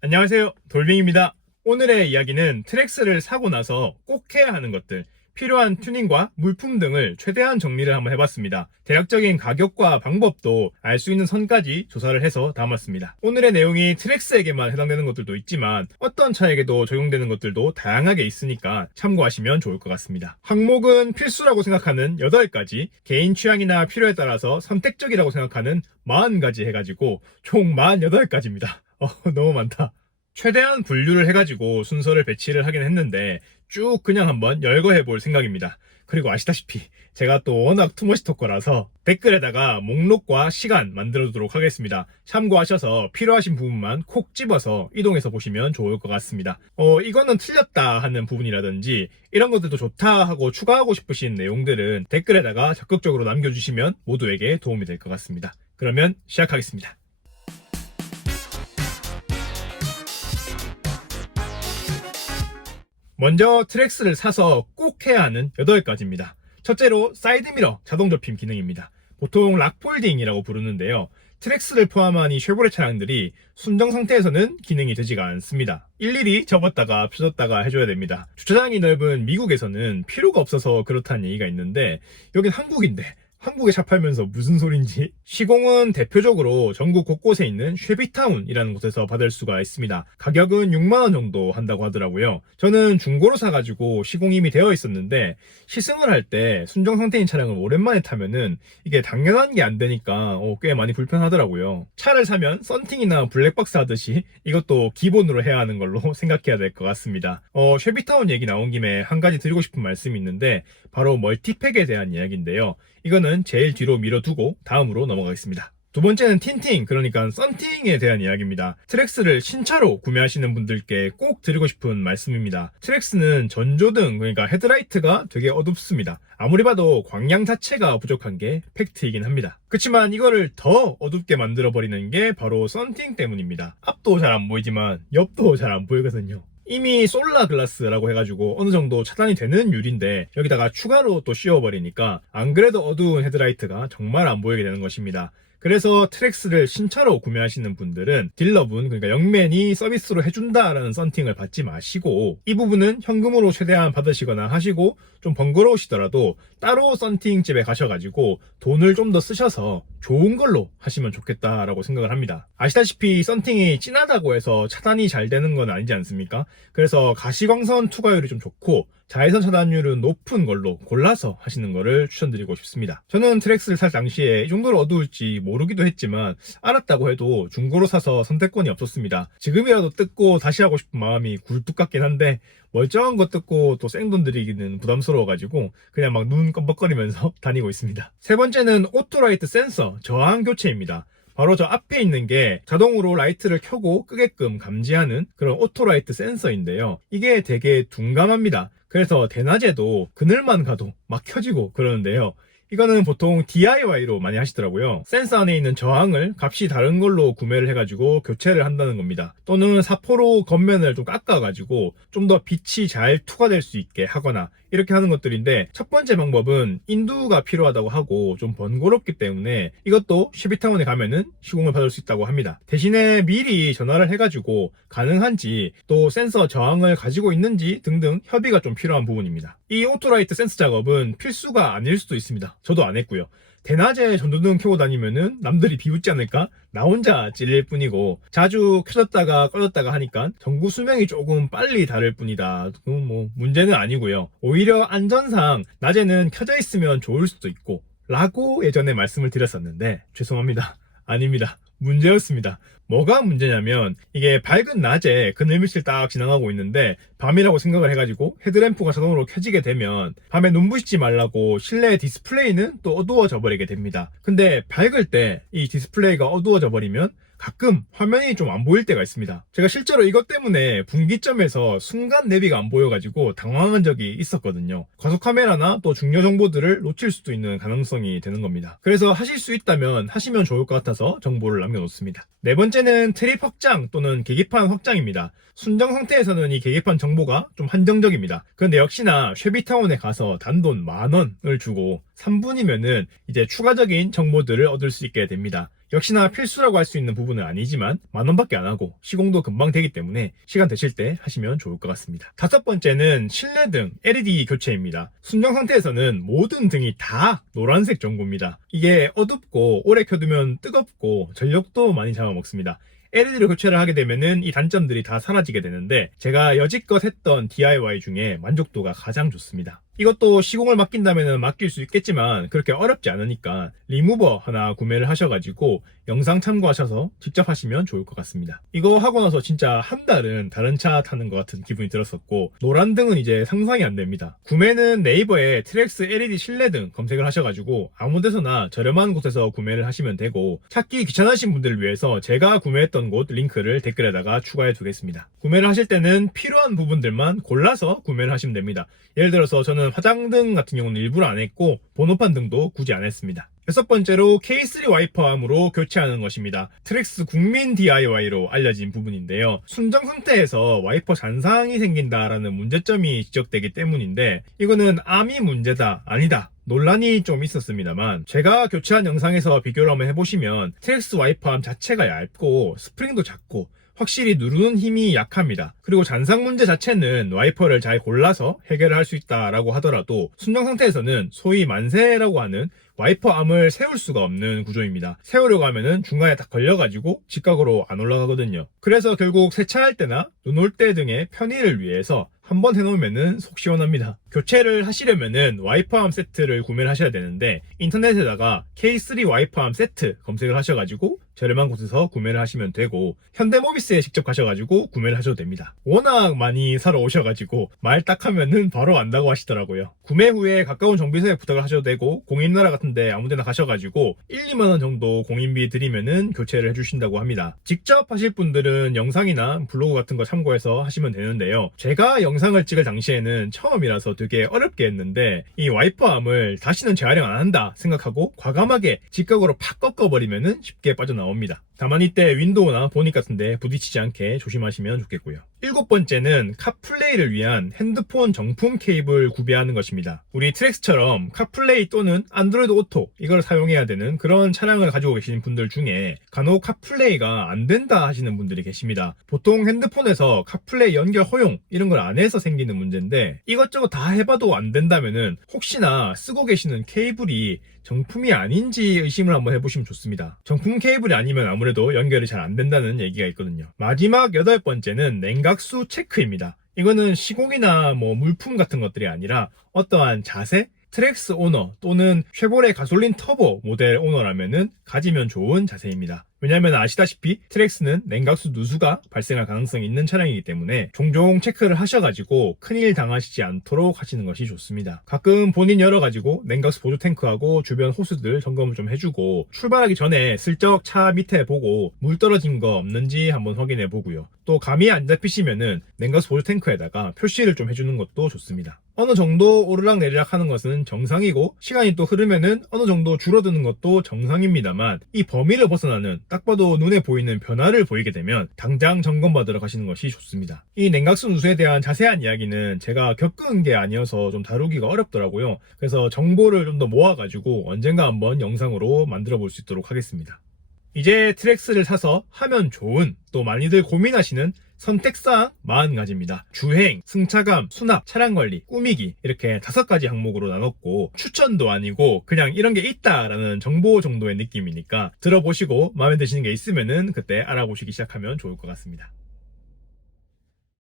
안녕하세요, 돌빙입니다. 오늘의 이야기는 트랙스를 사고 나서 꼭 해야 하는 것들, 필요한 튜닝과 물품 등을 최대한 정리를 한번 해봤습니다. 대략적인 가격과 방법도 알 수 있는 선까지 조사를 해서 담았습니다. 오늘의 내용이 트랙스에게만 해당되는 것들도 있지만 어떤 차에게도 적용되는 것들도 다양하게 있으니까 참고하시면 좋을 것 같습니다. 항목은 필수라고 생각하는 8가지, 개인 취향이나 필요에 따라서 선택적이라고 생각하는 40가지 해가지고 총 48가지입니다. 너무 많다. 최대한 분류를 해가지고 순서를 배치를 하긴 했는데 쭉 그냥 한번 열거해 볼 생각입니다. 그리고 아시다시피 제가 또 워낙 투머치 토커라서 댓글에다가 목록과 시간 만들어 두도록 하겠습니다. 참고하셔서 필요하신 부분만 콕 집어서 이동해서 보시면 좋을 것 같습니다. 이거는 틀렸다 하는 부분이라든지 이런 것들도 좋다 하고 추가하고 싶으신 내용들은 댓글에다가 적극적으로 남겨주시면 모두에게 도움이 될 것 같습니다. 그러면 시작하겠습니다. 먼저 트랙스를 사서 꼭 해야 하는 8가지입니다. 첫째로 사이드미러 자동 접힘 기능입니다. 보통 락폴딩이라고 부르는데요. 트랙스를 포함한 이 쉐보레 차량들이 순정 상태에서는 기능이 되지가 않습니다. 일일이 접었다가 펴졌다가 해줘야 됩니다. 주차장이 넓은 미국에서는 필요가 없어서 그렇다는 얘기가 있는데 여긴 한국인데 한국에 차 팔면서 무슨 소린지. 시공은 대표적으로 전국 곳곳에 있는 쉐비타운이라는 곳에서 받을 수가 있습니다. 가격은 6만원 정도 한다고 하더라고요. 저는 중고로 사가지고 시공 이미 되어 있었는데 시승을 할 때 순정 상태인 차량을 오랜만에 타면은 이게 당연한 게 안 되니까 꽤 많이 불편하더라고요. 차를 사면 썬팅이나 블랙박스 하듯이 이것도 기본으로 해야 하는 걸로 생각해야 될 것 같습니다. 쉐비타운 얘기 나온 김에 한 가지 드리고 싶은 말씀이 있는데 바로 멀티팩에 대한 이야기인데요. 이거는 제일 뒤로 밀어두고 다음으로 넘어가겠습니다. 두 번째는 틴팅, 그러니까 썬팅에 대한 이야기입니다. 트랙스를 신차로 구매하시는 분들께 꼭 드리고 싶은 말씀입니다. 트랙스는 전조등, 그러니까 헤드라이트가 되게 어둡습니다. 아무리 봐도 광량 자체가 부족한 게 팩트이긴 합니다. 그렇지만 이거를 더 어둡게 만들어버리는 게 바로 썬팅 때문입니다. 앞도 잘 안 보이지만 옆도 잘 안 보이거든요. 이미 솔라 글라스라고 해가지고 어느 정도 차단이 되는 유리인데 여기다가 추가로 또 씌워버리니까 안 그래도 어두운 헤드라이트가 정말 안 보이게 되는 것입니다. 그래서 트랙스를 신차로 구매하시는 분들은 딜러분, 그러니까 영맨이 서비스로 해준다라는 썬팅을 받지 마시고 이 부분은 현금으로 최대한 받으시거나 하시고 좀 번거로우시더라도 따로 썬팅집에 가셔가지고 돈을 좀 더 쓰셔서 좋은 걸로 하시면 좋겠다라고 생각을 합니다. 아시다시피 썬팅이 진하다고 해서 차단이 잘 되는 건 아니지 않습니까? 그래서 가시광선 투과율이 좀 좋고 자외선 차단율은 높은 걸로 골라서 하시는 거를 추천드리고 싶습니다. 저는 트랙스를 살 당시에 이 정도로 어두울지 모르기도 했지만 알았다고 해도 중고로 사서 선택권이 없었습니다. 지금이라도 뜯고 다시 하고 싶은 마음이 굴뚝 같긴 한데 멀쩡한 거 뜯고 또 생돈 들이기는 부담스러워가지고 그냥 막 눈 껌뻑거리면서 다니고 있습니다. 세 번째는 오토라이트 센서 저항 교체입니다. 바로 저 앞에 있는 게 자동으로 라이트를 켜고 끄게끔 감지하는 그런 오토라이트 센서인데요. 이게 되게 둔감합니다. 그래서 대낮에도 그늘만 가도 막 켜지고 그러는데요. 이거는 보통 DIY로 많이 하시더라고요. 센서 안에 있는 저항을 값이 다른 걸로 구매를 해가지고 교체를 한다는 겁니다. 또는 사포로 겉면을 좀 깎아가지고 좀 더 빛이 잘 투과될 수 있게 하거나 이렇게 하는 것들인데 첫 번째 방법은 인두가 필요하다고 하고 좀 번거롭기 때문에 이것도 쉐비타운에 가면은 시공을 받을 수 있다고 합니다. 대신에 미리 전화를 해가지고 가능한지 또 센서 저항을 가지고 있는지 등등 협의가 좀 필요한 부분입니다. 이 오토라이트 센서 작업은 필수가 아닐 수도 있습니다. 저도 안 했고요. 대낮에 전조등 켜고 다니면은 남들이 비웃지 않을까? 나 혼자 찔릴 뿐이고 자주 켜졌다가 꺼졌다가 하니까 전구 수명이 조금 빨리 다를 뿐이다. 그건 뭐 문제는 아니고요. 오히려 안전상 낮에는 켜져 있으면 좋을 수도 있고 라고 예전에 말씀을 드렸었는데 죄송합니다. 아닙니다. 문제였습니다. 뭐가 문제냐면 이게 밝은 낮에 그늘밑을 딱 지나가고 있는데 밤이라고 생각을 해가지고 헤드램프가 자동으로 켜지게 되면 밤에 눈부시지 말라고 실내 디스플레이는 또 어두워져 버리게 됩니다. 근데 밝을 때 이 디스플레이가 어두워져 버리면 가끔 화면이 좀 안 보일 때가 있습니다. 제가 실제로 이것 때문에 분기점에서 순간 내비가 안 보여가지고 당황한 적이 있었거든요. 과속 카메라나 또 중요 정보들을 놓칠 수도 있는 가능성이 되는 겁니다. 그래서 하실 수 있다면 하시면 좋을 것 같아서 정보를 남겨놓습니다. 네 번째는 트립 확장 또는 계기판 확장입니다. 순정 상태에서는 이 계기판 정보가 좀 한정적입니다. 그런데 역시나 쉐비타운에 가서 단돈 10,000원을 주고 3분이면은 이제 추가적인 정보들을 얻을 수 있게 됩니다. 역시나 필수라고 할 수 있는 부분은 아니지만 10,000원밖에 안 하고 시공도 금방 되기 때문에 시간 되실 때 하시면 좋을 것 같습니다. 다섯 번째는 실내등 LED 교체입니다. 순정 상태에서는 모든 등이 다 노란색 전구입니다. 이게 어둡고 오래 켜두면 뜨겁고 전력도 많이 잡아먹습니다. LED로 교체를 하게 되면은 이 단점들이 다 사라지게 되는데 제가 여지껏 했던 DIY 중에 만족도가 가장 좋습니다. 이것도 시공을 맡긴다면 맡길 수 있겠지만 그렇게 어렵지 않으니까 리무버 하나 구매를 하셔가지고 영상 참고하셔서 직접 하시면 좋을 것 같습니다. 이거 하고 나서 진짜 한 달은 다른 차 타는 것 같은 기분이 들었었고, 노란 등은 이제 상상이 안 됩니다. 구매는 네이버에 트랙스 LED 실내등 검색을 하셔가지고 아무 데서나 저렴한 곳에서 구매를 하시면 되고, 찾기 귀찮으신 분들을 위해서 제가 구매했던 곳 링크를 댓글에다가 추가해 두겠습니다. 구매를 하실 때는 필요한 부분들만 골라서 구매를 하시면 됩니다. 예를 들어서 저는 화장등 같은 경우는 일부러 안 했고 번호판 등도 굳이 안 했습니다. 여섯 번째로 K3 와이퍼 암으로 교체하는 것입니다. 트랙스 국민 DIY로 알려진 부분인데요. 순정 상태에서 와이퍼 잔상이 생긴다라는 문제점이 지적되기 때문인데, 이거는 암이 문제다, 아니다, 논란이 좀 있었습니다만, 제가 교체한 영상에서 비교를 한번 해보시면 트랙스 와이퍼 암 자체가 얇고 스프링도 작고 확실히 누르는 힘이 약합니다. 그리고 잔상 문제 자체는 와이퍼를 잘 골라서 해결을 할 수 있다라고 하더라도 순정 상태에서는 소위 만세라고 하는 와이퍼 암을 세울 수가 없는 구조입니다. 세우려고 하면은 중간에 딱 걸려가지고 직각으로 안 올라가거든요. 그래서 결국 세차할 때나 눈 올 때 등의 편의를 위해서 한번 해놓으면은 속 시원합니다. 교체를 하시려면은 와이퍼암 세트를 구매를 하셔야 되는데, 인터넷에다가 K3 와이퍼암 세트 검색을 하셔가지고 저렴한 곳에서 구매를 하시면 되고, 현대모비스에 직접 가셔가지고 구매를 하셔도 됩니다. 워낙 많이 사러 오셔가지고 말 딱 하면은 바로 안다고 하시더라고요. 구매 후에 가까운 정비소에 부탁을 하셔도 되고, 공인나라 같은데 아무데나 가셔가지고 1, 2만원 정도 공인비 드리면은 교체를 해주신다고 합니다. 직접 하실 분들은 영상이나 블로그 같은 거 참고해서 하시면 되는데요. 제가 영상을 찍을 당시에는 처음이라서 되게 어렵게 했는데, 이 와이퍼암을 다시는 재활용 안 한다 생각하고 과감하게 직각으로 팍 꺾어버리면은 쉽게 빠져나옵니다. 다만 이때 윈도우나 보닛 같은데 부딪히지 않게 조심하시면 좋겠고요. 일곱 번째는 카플레이를 위한 핸드폰 정품 케이블 구비하는 것입니다. 우리 트랙스처럼 카플레이 또는 안드로이드 오토 이걸 사용해야 되는 그런 차량을 가지고 계시는 분들 중에 간혹 카플레이가 안 된다 하시는 분들이 계십니다. 보통 핸드폰에서 카플레이 연결 허용 이런 걸 안 해서 생기는 문제인데, 이것저것 다 해봐도 안 된다면은 혹시나 쓰고 계시는 케이블이 정품이 아닌지 의심을 한번 해보시면 좋습니다. 정품 케이블이 아니면 아무래도 연결이 잘 안 된다는 얘기가 있거든요. 마지막 여덟 번째는 냉각수 체크입니다. 이거는 시공이나 물품 같은 것들이 아니라 어떠한 자세, 트랙스 오너 또는 쉐보레 가솔린 터보 모델 오너라면은 가지면 좋은 자세입니다. 왜냐하면 아시다시피 트랙스는 냉각수 누수가 발생할 가능성이 있는 차량이기 때문에 종종 체크를 하셔가지고 큰일 당하시지 않도록 하시는 것이 좋습니다. 가끔 본인 열어가지고 냉각수 보조 탱크하고 주변 호스들 점검을 좀 해주고, 출발하기 전에 슬쩍 차 밑에 보고 물 떨어진 거 없는지 한번 확인해 보고요. 또 감이 안 잡히시면은 냉각수 보조 탱크에다가 표시를 좀 해주는 것도 좋습니다. 어느 정도 오르락 내리락 하는 것은 정상이고, 시간이 또 흐르면은 어느 정도 줄어드는 것도 정상입니다만, 이 범위를 벗어나는 딱 봐도 눈에 보이는 변화를 보이게 되면 당장 점검받으러 가시는 것이 좋습니다. 이 냉각수 누수에 대한 자세한 이야기는 제가 겪은 게 아니어서 좀 다루기가 어렵더라고요. 그래서 정보를 좀 더 모아가지고 언젠가 한번 영상으로 만들어 볼 수 있도록 하겠습니다. 이제 트랙스를 사서 하면 좋은, 또 많이들 고민하시는 선택사항 40가지입니다. 주행, 승차감, 수납, 차량관리, 꾸미기 이렇게 5가지 항목으로 나눴고, 추천도 아니고 그냥 이런 게 있다라는 정보 정도의 느낌이니까 들어보시고 마음에 드시는 게 있으면은 그때 알아보시기 시작하면 좋을 것 같습니다.